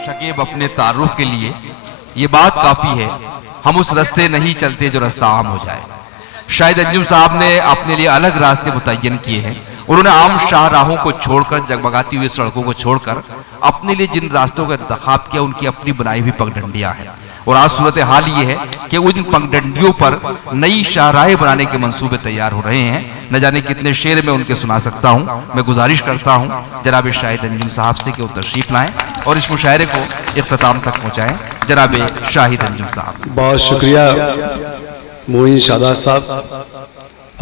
शकीब अपने तारुफ के लिए ये बात काफी है, हम उस रास्ते नहीं चलते जो रास्ता आम हो जाए। शायद अंजुम साहब ने अपने लिए अलग रास्ते मुतय्यन किए हैं। उन्होंने आम शाहराहों को छोड़कर, जगमगाती हुई सड़कों को छोड़कर अपने लिए जिन रास्तों का इंतखाब किया उनकी अपनी बनाई हुई पगडंडियां हैं। और आज सूरत हाल ये है कि उन पगडंडियों पर नई शाहराहें बनाने के मंसूबे तैयार हो रहे हैं। न जाने कितने शेर में उनके सुना सकता हूँ। मैं गुजारिश करता हूँ जनाब शाहिद अंजुम साहब से कि वो तशरीफ लाएं और इस मुशायरे को इख्तिताम तक पहुँचाएं। जनाब शाहिद अंजुम साहब। बहुत शुक्रिया मोइन शादात साहब,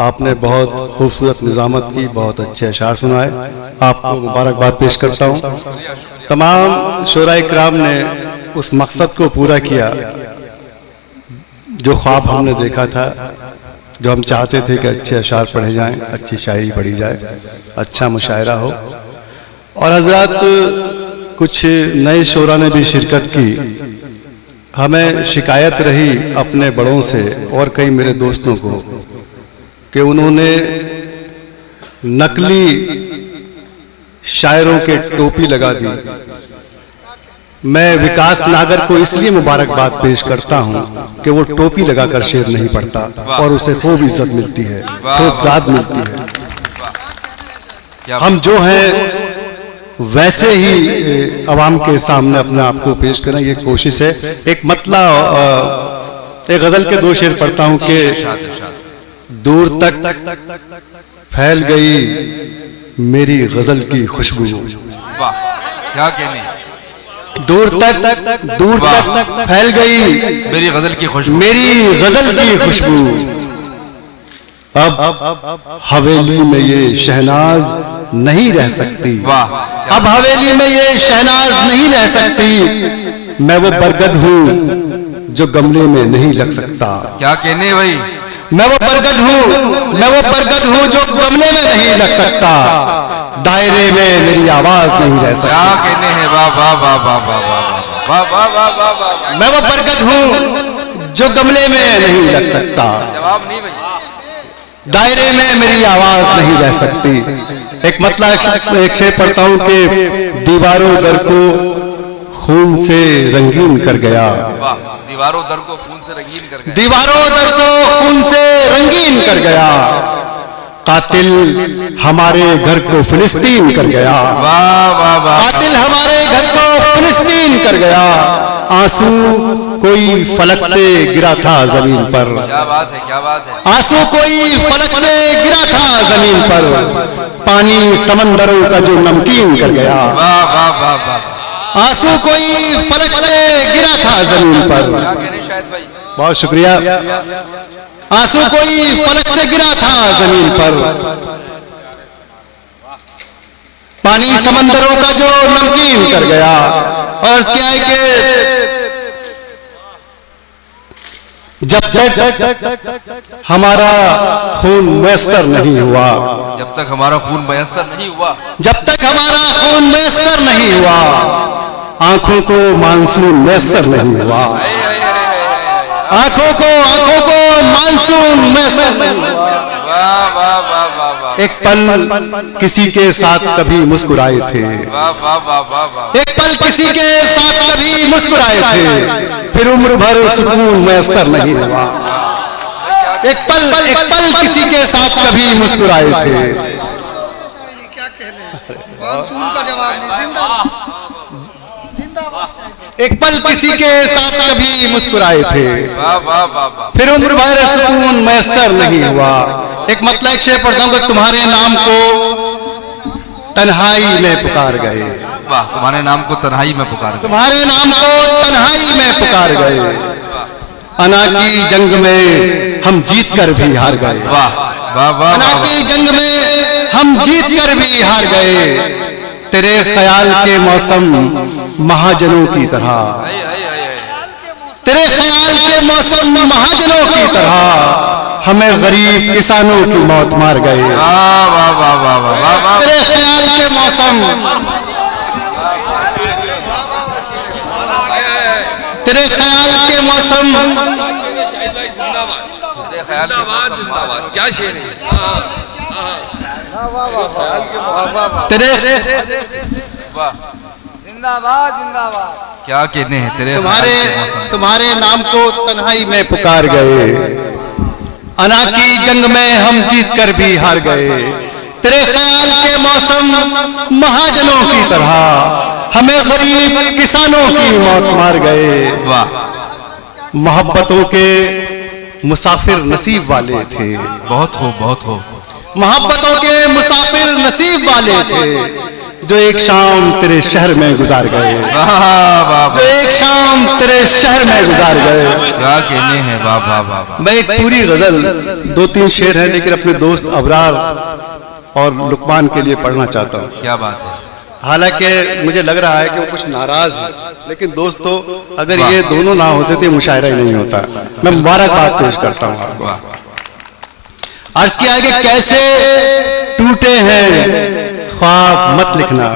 आपने बहुत खूबसूरत निज़ामत की, बहुत अच्छे अशार सुनाए। आपको मुबारकबाद पेश करता हूँ। तमाम शोराए किराम ने उस मकसद को पूरा किया जो ख्वाब हमने देखा था, जो हम चाहते थे कि अच्छे अशार पढ़े जाएं, अच्छी शायरी पढ़ी जाए, अच्छा मुशायरा हो। और हजरत कुछ नए शोरा ने भी शिरकत की। हमें शिकायत रही अपने बड़ों से और कई मेरे दोस्तों को कि उन्होंने नकली शायरों के टोपी लगा दी। मैं विकास नागर को इसलिए मुबारकबाद पेश करता हूं कि वो टोपी लगाकर शेर नहीं पढ़ता और उसे खूब इज्जत मिलती है, खूब दाद मिलती है। हम जो हैं वैसे ही अवाम के सामने अपने आप को पेश करें, ये कोशिश है। एक मतला एक गजल के दो शेर पढ़ता हूं कि दूर तक फैल गई मेरी गजल की खुशबू। वाह क्या कहने। दूर तक फैल गई मेरी गजल की खुशबू, मेरी गजल की खुशबू। अब हवेली में ये शहनाज नहीं रह सकती। वाह। अब हवेली में ये शहनाज नहीं रह सकती। मैं वो बरगद हूँ जो गमले में नहीं लग सकता। क्या कहने भाई। मैं वो बरगद हूँ जो गमले में नहीं लग सकता। दायरे में मेरी आवाज नहीं रह सकती। क्या कहने हैं। वाह वाह वाह वाह वाह वाह वाह वाह वाह वाह। मैं वो बरगद हूँ जो गमले में नहीं लग सकता। जवाब नहीं भाई। दायरे में मेरी आवाज नहीं रह सकती। एक मतलब एक शेर पढ़ता हूँ कि दीवारों दर को खून से रंगीन कर गया। वाह। दीवारों दर को खून से रंगीन कर गया। दीवारों दर को खून से रंगीन कर गया। कातिल हमारे घर को फिलिस्तीन कर गया। वाह वाह वाह। कातिल हमारे घर को फिलिस्तीन कर गया। आंसू कोई फलक से गिरा था जमीन पर। क्या बात है, क्या बात है। आंसू कोई फलक से गिरा था जमीन पर। पानी समंदरों का जो नमकीन कर गया। वाह वाह वाह वाह। आंसू कोई फलक से गिरा था जमीन पर। क्या कहने शायद भाई। बहुत शुक्रिया। आंसू कोई फलक से गिरा था जमीन पर। पानी समंदरों का जो नमकीन कर गया। और इसके आए के जब तक हमारा खून मैसर नहीं हुआ, जब तक हमारा खून मैसर नहीं हुआ, जब तक हमारा खून मैसर नहीं हुआ, आंखों को मानसून मैसर नहीं हुआ। आंखों को मानसून मैसर नहीं हुआ। वाह वाह वाह वाह वाह। एक पल किसी के साथ कभी मुस्कुराए थे। वाह वाह वाह वाह वाह। एक पल किसी के साथ कभी मुस्कुराए थे, फिर उम्र भर सुकून मैसर नहीं हुआ। एक पल किसी के साथ कभी मुस्कुराए थे। क्या कहने। मानसून का जवाब नहीं। एक पल किसी के साथ कभी मुस्कुराए थे, वाह वाह वाह वाह। फिर उम्र भर सुकून मैसर नहीं हुआ। एक मतलब एक शेर पढ़ता हूँ कि तुम्हारे नाम को तन्हाई में पुकार गए। वाह। तुम्हारे नाम को तन्हाई में पुकार गए। तुम्हारे नाम को तन्हाई में पुकार गए। अना की जंग में हम जीत कर भी हार गए। वाह। वाह वाह अना की जंग में हम जीत कर भी हार गए, तेरे ख्याल के मौसम महाजनों की तरह, तेरे ख्याल के मौसम महाजनों की तरह हमें गरीब किसानों की मौत मार गए। वाह वाह वाह वाह वाह वाह। तेरे ख्याल के मौसम, तेरे ख्याल के मौसम, क्या शेर है। तेरे जिंदाबाद जिंदाबाद। क्या कहने हैं तेरे तुम्हारे नाम को तन्हाई में पुकार गए, अना की जंग में हम जीत कर भी हार गए, तेरे ख्याल के मौसम महाजनों की तरह हमें गरीब किसानों की मौत मार गए। वाह, मोहब्बतों के मुसाफिर नसीब वाले थे, बहुत खूब बहुत खूब। मोहब्बतों के मुसाफिर नसीब वाले थे जो एक शाम तेरे शहर में गुजार गए, वाह वाह, जो एक शाम तेरे शहर में गुजार गए। क्या कहने हैं। वाह वाह वाह वाह। मैं एक पूरी गजल 2-3 शेर है लेकिन अपने दोस्त अबरार और लुकमान के लिए पढ़ना चाहता हूँ। क्या बात है। हालांकि मुझे लग रहा है कि वो कुछ नाराज है, लेकिन दोस्तों अगर ये दोनों ना होते तो मुशायरा ही नहीं होता। मैं मुबारकबाद पेश करता हूँ आपको। अर्ज किया है कि कैसे टूटे हैं ख्वाब मत लिखना,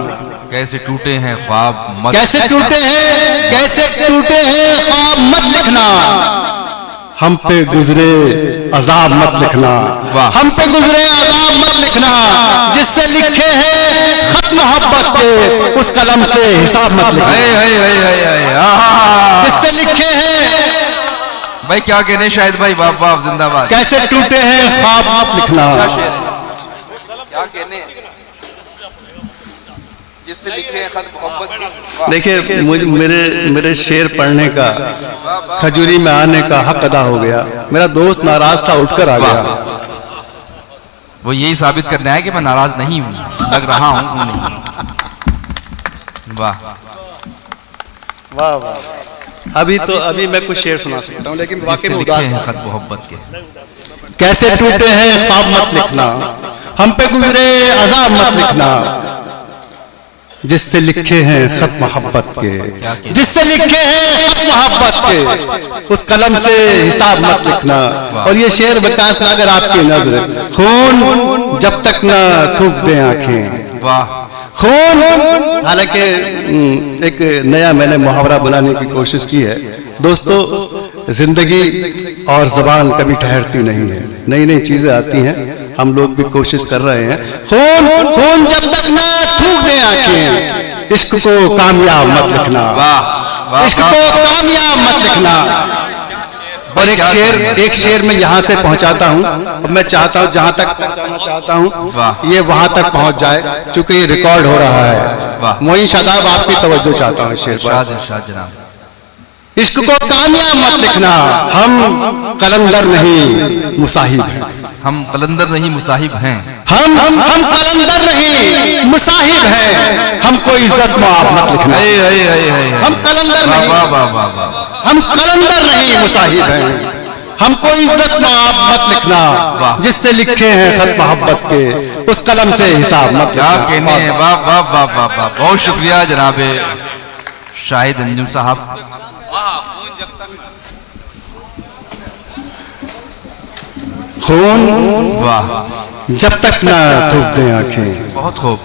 कैसे टूटे हैं ख्वाब मत, कैसे टूटे हैं, कैसे टूटे हैं ख्वाब मत लिखना, हम पे गुजरे अजाब मत लिखना, हम पे गुजरे अजाब मत लिखना, जिससे लिखे हैं खत मोहब्बत के उस कलम से हिसाब मत लिखना, जिससे लिखे हैं। भाई क्या कहने शाहिद भाई, बाप बाप जिंदाबाद। कैसे टूटे हैं ख्वाब मत लिखना, क्या कहने जिससे लिखे हैं खत मोहब्बत। देखिए मुझे मेरे शेर पढ़ने का, खजूरी में आने का हक अदा हो गया। मेरा दोस्त नाराज था, उठकर आ गया। वो यही साबित करना है कि मैं नाराज नहीं हूँ, लग रहा हूँ नहीं। वाह वाह वाह। अभी मैं कुछ शेर सुना सकता हूँ लेकिन वाकई में उदास था। खत मोहब्बत के कैसे टूटे हैं ख्वाब मत लिखना, हम पे गुजरे अज़ाब मत लिखना, जिससे लिखे हैं खत मोहब्बत के, जिससे लिखे हैं खत मोहब्बत के उस कलम से हिसाब मत लिखना। और ये शेर विकास नागर आपकी नजर, खून जब तक न थूक दे आंखें, वाह खून। हालांकि एक नया मैंने मुहावरा बनाने की कोशिश की है। दोस्तों जिंदगी और जबान कभी ठहरती नहीं है, नई नई चीजें आती हैं, हम लोग भी कोशिश कर रहे हैं। खून खून जब तक ना थूक दे आंखें, इश्क को कामयाब मत लिखना, इश्क को कामयाब मत लिखना। और एक शेर में यहाँ से पहुँचाता हूँ। अब मैं चाहता हूँ जहाँ तक पहुँचाना चाहता हूँ ये वहाँ तक पहुँच जाए, क्योंकि ये रिकॉर्ड हो रहा है। मोइन शादाब आपकी तवज्जो चाहता हूँ शेर पर। इश्क को कामयाब मत लिखना, हम कलंदर नहीं मुसाहिब हैं, हम कलंदर नहीं मुसाहिब हैं, हम कलंदर नहीं मुसाहिब हैं, हमको इज्जत में आप मत लिखना, हम कलंदर नहीं, हम कलंदर नहीं मुसाहिब हैं, हमको इज्जत में आप मत लिखना, जिससे लिखे हैं खत मोहब्बत के उस कलम से हिसाब मत लिखना। क्या कहने हैं। वाह वाह वाह वाह वाह, बहुत शुक्रिया जनाबे शाहिद अंजुम साहब। खून वाह जब तक ना थूक दे आंखें, बहुत खूब,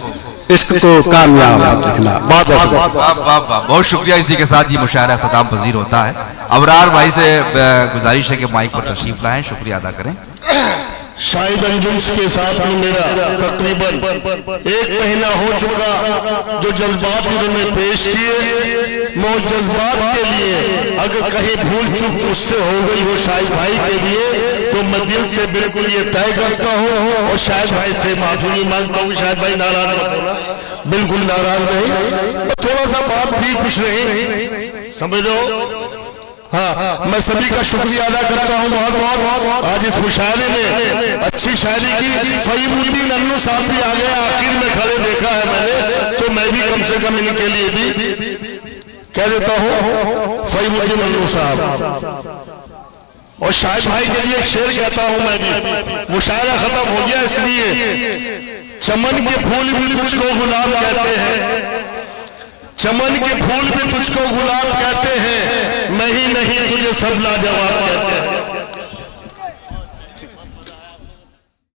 इश्क को कामयाब मत लिखना। बहुत बहुत वाह वाह वाह, बहुत शुक्रिया। इसी के साथ ये मुशायरा अख्ताम पजीर होता है। अबरार भाई से गुजारिश है कि माइक पर तशरीफ लाएं, शुक्रिया अदा करें। शाहिद अंजुम के साथ में मेरा तकरीबन 1 महीना हो चुका, जो जज्बात इन्होंने पेश किए, वो जज्बात के लिए अगर कहीं भूल चूक उससे हो गई हो शाहिद भाई के लिए, तो मैं दिल से बिल्कुल ये तय करता हूँ और शाहिद भाई से माफी भी मांगता हूँ। शाहिद भाई नाराज मत होना, बिल्कुल नाराज नहीं, थोड़ा सा बात थी, कुछ नहीं, समझो। हाँ, मैं सभी का शुक्रिया अदा करता हूँ बहुत बहुत। आज इस मुशायरे में अच्छी शायरी की। फहीमुद्दीन अन्नू साहब भी आ गए, आखिर में खड़े देखा है मैंने, तो मैं भी कम से कम इनके लिए भी कह देता हूँ। फहीमुद्दीन अन्नू साहब और शाहिद भाई के लिए शेर कहता हूं मैं भी, मुशायरा खत्म हो गया इसलिए। चमन के फूल भी तुझको गुलाब कहते हैं, चमन के फूल भी तुझको गुलाब कहते हैं, मैं ही नहीं तुझे सब लाजवाब कहते हैं।